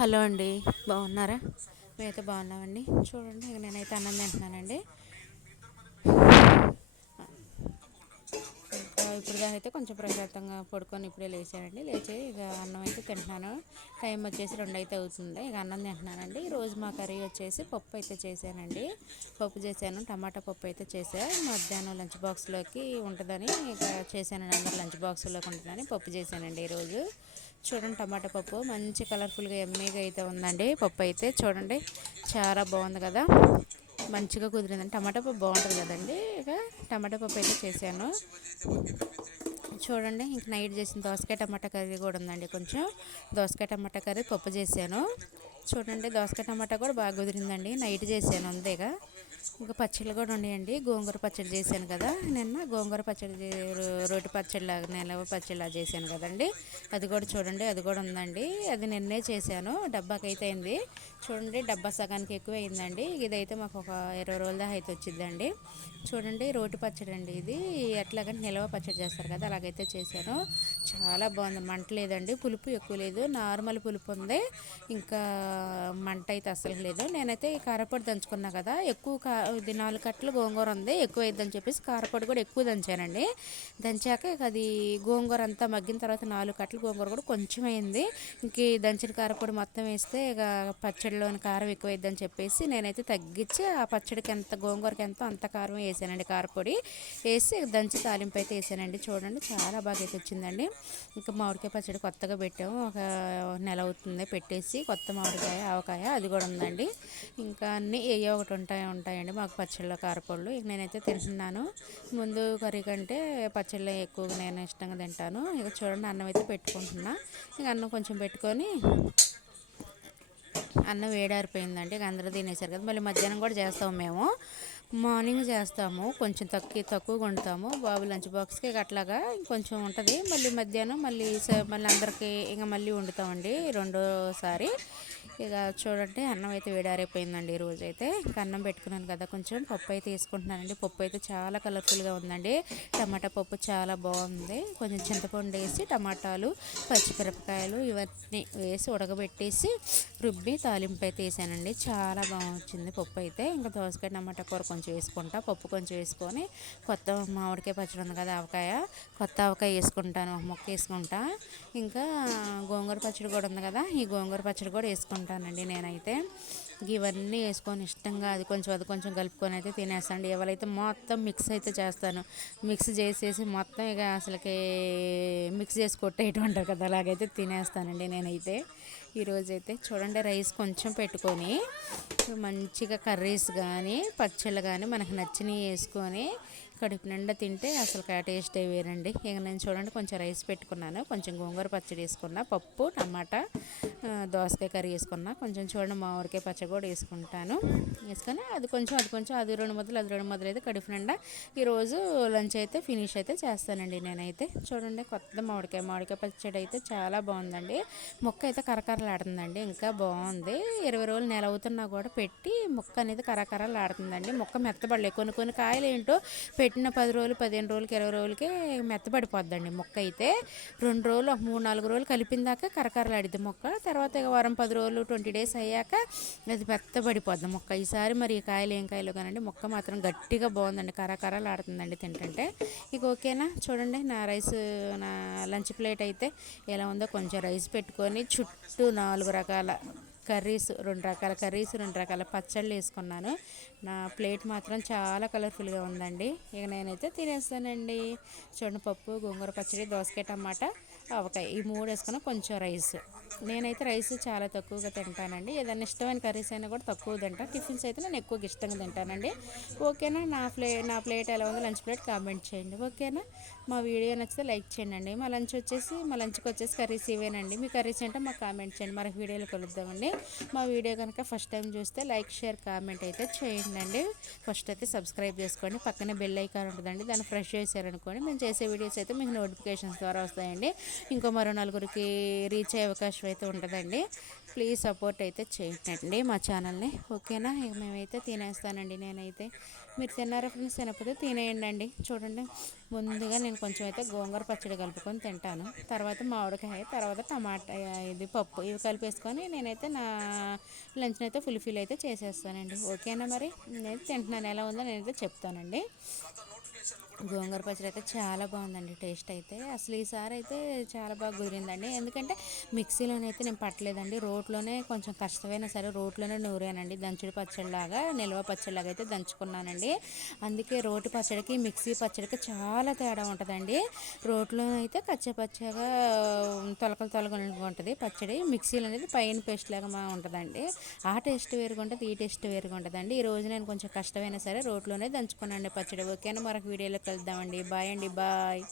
Hello అండి బాగున్నారా? మేమైతే బాగున్నామండి. చూడండి ఇక నేనైతే అన్నం తింటున్నానండి. ఇప్పుడు అయితే కొంచెం ప్రశాంతంగా పడుకొని ఇప్పుడే లేచానండి. లేచి ఇక అన్నం అయితే తింటున్నాను. టైం వచ్చేసి రెండు అయితే అవుతుంది. ఇక అన్నం తింటున్నానండి. ఈరోజు మా కర్రీ వచ్చేసి పప్పు అయితే చేశానండి. పప్పు చేశాను టమాటా పప్పు అయితే చేశాను మధ్యాహ్నం లంచ్ బాక్స్లోకి ఉంటుందని ఇక చేశానండి. అందరు లంచ్ బాక్స్లోకి ఉంటుందని పప్పు చేశానండి ఈరోజు చూడండి టమాటా పప్పు మంచి కలర్ఫుల్గా ఎమ్మీగా అయితే ఉందండి. పప్పు అయితే చూడండి చాలా బాగుంది కదా. మంచిగా కుదిరిందండి. టమాటా పప్పు బాగుంటుంది కదండి. ఇక టమాటా పప్పు అయితే చేశాను. చూడండి ఇంక నైట్ చేసిన దోసకాయ టమాటా కర్రీ కూడా ఉందండి. కొంచెం దోసకాయ టమాటా కర్రీ పప్పు చేశాను. చూడండి దోసకాయ టమాటా కూడా బాగా కుదిరిందండి. నైట్ చేశాను అంతేగా. ఇంకా పచ్చళ్ళు కూడా ఉన్నాయండి. గోంగూర పచ్చడి చేశాను కదా. నిన్న గోంగూర పచ్చడి రోటి పచ్చడిలాగా నిలవ పచ్చడిలా చేశాను కదండి. అది కూడా చూడండి అది కూడా ఉందండి. అది నిన్నే చేశాను. డబ్బాకైతే అయింది. చూడండి డబ్బా సగానికి ఎక్కువ అయిందండి ఇదైతే మాకు ఒక ఇరవై రోజుల దాకా అయితే వచ్చిందండి. చూడండి రోటి పచ్చడి అండి ఇది. ఎట్లాగంటే నిలవ పచ్చడి చేస్తారు కదా అలాగైతే చేశాను. చాలా బాగుంది. మంట లేదండి. పులుపు ఎక్కువ లేదు. నార్మల్ పులుపు ఉంది. ఇంకా మంట అయితే అసలు లేదు. నేనైతే ఈ కారపొడి దంచుకున్నా కదా. ఎక్కువ కా ఇది నాలుగు కట్టలు గోంగూర ఉంది. ఎక్కువ అయిద్దని చెప్పేసి కారపొడి కూడా ఎక్కువ దంచానండి. దంచాక అది గోంగూర అంతా మగ్గిన తర్వాత నాలుగు కట్టలు గోంగూర కూడా కొంచెం అయింది ఇంక దంచిన కారపొడి మొత్తం వేస్తే ఇక పచ్చడిలోని కారం ఎక్కువ అయిద్దని చెప్పేసి నేనైతే తగ్గించి ఆ పచ్చడికి ఎంత గోంగూరకి ఎంతో అంత కారం వేసానండి కారపొడి. వేసి దంచి తాలింపు అయితే వేసానండి. చూడండి. చాలా బాగా అయితే వచ్చిందండి. ఇంకా మామిడికాయ పచ్చడి కొత్తగా పెట్టాము. ఒక నెల అవుతుంది పెట్టేసి కొత్త మామిడికాయ ఆవకాయ అది కూడా ఉందండి. ఇంకా అన్నీ ఏ ఒకటి ఉంటాయి ఉంటాయండి మాకు పచ్చళ్ళ కారపళ్ళు. ఇక నేనైతే తింటున్నాను. ముందు కర్రీ కంటే పచ్చళ్ళు ఎక్కువగా నేను ఇష్టంగా తింటాను. ఇక చూడండి అన్నం అయితే పెట్టుకుంటున్నా. ఇక అన్నం కొంచెం పెట్టుకొని అన్నం వేడారిపోయిందండి ఇక అందరూ తినేసారు కదా. మళ్ళీ మధ్యాహ్నం కూడా చేస్తాము మేము. మార్నింగ్ చేస్తాము. కొంచెం తక్కువ తక్కువగా వండుతాము బాబు లంచ్ బాక్స్కి అట్లాగా కొంచెం ఉంటుంది. మళ్ళీ మధ్యాహ్నం మళ్ళీ మళ్ళీ అందరికీ ఇంకా మళ్ళీ వండుతామండి రెండోసారి. ఇక చూడండి అన్నం అయితే వేడారైపోయిందండి ఈరోజు అయితే ఇంకా అన్నం పెట్టుకున్నాను కదా కొంచెం పప్పు అయితే వేసుకుంటున్నానండి పప్పు అయితే చాలా కలర్ఫుల్గా ఉందండి. టమాటా పప్పు చాలా బాగుంది. కొంచెం చింతపండు వేసి టమాటాలు పచ్చిమిరపకాయలు ఇవన్నీ వేసి ఉడకబెట్టేసి రుబ్బి తాలింపు అయితే వేసానండి. చాలా బాగుంది పప్పు అయితే. ఇంకా దోసకాయ టమాటా కూర కొంచెం వేసుకుంటా. పప్పు కొంచెం వేసుకొని కొత్త మామిడికాయ పచ్చడి ఉంది కదా ఆవకాయ. కొత్త ఆవకాయ వేసుకుంటాను మొక్క వేసుకుంటా. ఇంకా గోంగూర పచ్చడి కూడా ఉంది కదా ఈ గోంగూర పచ్చడి కూడా వేసుకుంటాను ఉంటానండి నేనైతే. ఇవన్నీ వేసుకొని ఇష్టంగా అది కొంచెం అది కొంచెం కలుపుకొని అయితే తినేస్తాను ఎవరైతే మొత్తం మిక్స్ అయితే చేస్తాను మిక్స్ చేసేసి మొత్తం ఇక అసలుకి మిక్స్ చేసి కొట్టేయటం అంటారు కదా అలాగైతే తినేస్తానండి నేనైతే. ఈరోజైతే చూడండి రైస్ కొంచెం పెట్టుకొని మంచిగా కర్రీస్ కానీ పచ్చళ్ళు కానీ మనకు నచ్చినవి వేసుకొని కడుపు నిండా తింటే అసలు టేస్ట్ వేరండి. ఇక నేను చూడండి కొంచెం రైస్ పెట్టుకున్నాను కొంచెం గోంగూర పచ్చడి వేసుకున్నా పప్పు టమాటా దోసకాయ కర్రీ వేసుకున్నా కొంచెం చూడండి మామిడికాయ పచ్చడి కూడా వేసుకుంటాను. వేసుకొని అది కొంచెం అది కొంచెం అది రెండు మొదలు అది రెండు మొదలు అయితే కడుపు నిండా ఈరోజు లంచ్ అయితే ఫినిష్ అయితే చేస్తానండి నేనైతే. చూడండి కొత్త మామిడికాయ మామిడికాయ పచ్చడి అయితే చాలా బాగుందండి. మొక్క అయితే కరకరలాడుతుందండి ఇంకా బాగుంది. ఇరవై రోజులు నెల అవుతున్నా కూడా పెట్టి మొక్క అనేది కరకరలాడుతుందండి. మొక్క మెత్తబడలేదు. కొన్ని కొన్ని కాయలు ఏంటో పెట్టి పెట్టిన పది రోజులు పదిహేను రోజులకి ఇరవై రోజులకే మెత్తబడిపోద్దండి మొక్క అయితే. రెండు రోజులు ఒక మూడు నాలుగు రోజులు కలిపిన దాకా కరకరలాడిద్ది మొక్క. తర్వాత ఇక వారం పది రోజులు ట్వంటీ డేస్ అయ్యాక అది మెత్తబడిపోద్ది మొక్క. ఈసారి మరి కాయలు ఏం కాయలు కానండి మొక్క మాత్రం గట్టిగా బాగుందండి. కరకరలు ఆడుతుందండి తింటుంటే. ఇక ఓకేనా? చూడండి నా రైస్ నా లంచ్ ప్లేట్ అయితే ఎలా ఉందో కొంచెం రైస్ పెట్టుకొని చుట్టూ నాలుగు రకాల కర్రీస్ రెండు రకాల కర్రీస్ రెండు రకాల పచ్చళ్ళు వేసుకున్నాను. నా ప్లేట్ మాత్రం చాలా కలర్ఫుల్గా ఉందండి. ఇక నేనైతే తినేస్తానండి. చూడండి పప్పు గోంగూర పచ్చడి దోసకాయ టమాటా. ఆవకాయ ఈ మూడు వేసుకున్న కొంచెం రైస్. నేనైతే రైస్ చాలా తక్కువగా తింటానండి. ఏదైనా ఇష్టమైన కర్రీస్ అయినా కూడా తక్కువ తింటా. టిఫిన్స్ అయితే నేను ఎక్కువగా ఇష్టంగా తింటానండి. ఓకేనా? నా ప్లే నా ప్లేట్ ఎలా ఉందో లంచ్ ప్లేట్ కామెంట్ చేయండి. ఓకేనా? మా వీడియో నచ్చితే లైక్ చేయండి. మా లంచ్ వచ్చేసి మా లంచ్కి వచ్చేసి కర్రీస్ ఇవేనండి. మీ కర్రీస్ ఏంటో మాకు కామెంట్ చేయండి. మరొక వీడియోలో కలుద్దామండి. మా వీడియో కనుక ఫస్ట్ టైం చూస్తే లైక్ షేర్ కామెంట్ అయితే చేయండి ఫస్ట్ అయితే సబ్స్క్రైబ్ చేసుకోండి. పక్కన బెల్ ఐకాన్ ఉంటుందండి. దాన్ని ఫ్రెష్ చేశారనుకోండి. మేము చేసే వీడియోస్ అయితే మీకు నోటిఫికేషన్స్ ద్వారా వస్తాయండి. ఇంకో మరో నలుగురికి రీచ్ అయ్యే అవకాశం అయితే ఉంటుందండి. ప్లీజ్ సపోర్ట్ అయితే చేయండి మా ఛానల్ని. ఓకేనా? ఇక మేమైతే తినేస్తానండి నేనైతే. మీరు తిన్నారా ఫ్రెండ్స్? తినకపోతే తినేయండి అండి చూడండి. ముందుగా నేను కొంచెం అయితే గోంగూర పచ్చడి కలుపుకొని తింటాను. తర్వాత మామిడికాయ తర్వాత టమాటా ఇది పప్పు ఇవి కలిపేసుకొని నేనైతే నా లంచ్ని అయితే ఫుల్ఫిల్ అయితే చేసేస్తానండి. ఓకేనా మరి? నేనైతే తింటున్నాను. ఎలా ఉందో నేనైతే చెప్తానండి. గోంగూర పచ్చడి అయితే చాలా బాగుందండి టేస్ట్ అయితే. అసలు ఈసారి అయితే చాలా బాగా కుదిరిందండి. ఎందుకంటే మిక్సీలోనైతే నేను పట్టలేదండి. రోట్లోనే కొంచెం కష్టమైనా సరే రోట్లోనే నూరానండి. దంచుడు పచ్చడిలాగా నిల్వ పచ్చడిలాగా అయితే దంచుకున్నానండి. అందుకే రోటి పచ్చడికి మిక్సీ పచ్చడికి చాలా తేడా ఉంటుందండి. రోట్లో అయితే కచ్చపచ్చగా తొలకలు తొలగలుగా ఉంటుంది పచ్చడి. మిక్సీలో అనేది పైన పేస్ట్ లాగా మా ఉంటుందండి. ఆ టేస్ట్ వేరుగా ఉంటుంది ఈ టేస్ట్ వేరుగా ఉంటుందండి. ఈ రోజు నేను కొంచెం కష్టమైనా సరే రోట్లోనే దంచుకున్నానండి పచ్చడి. ఓకేనా? మరొక వీడియోలో కలుద్దామండి. బాయ్ అండి. బాయ్.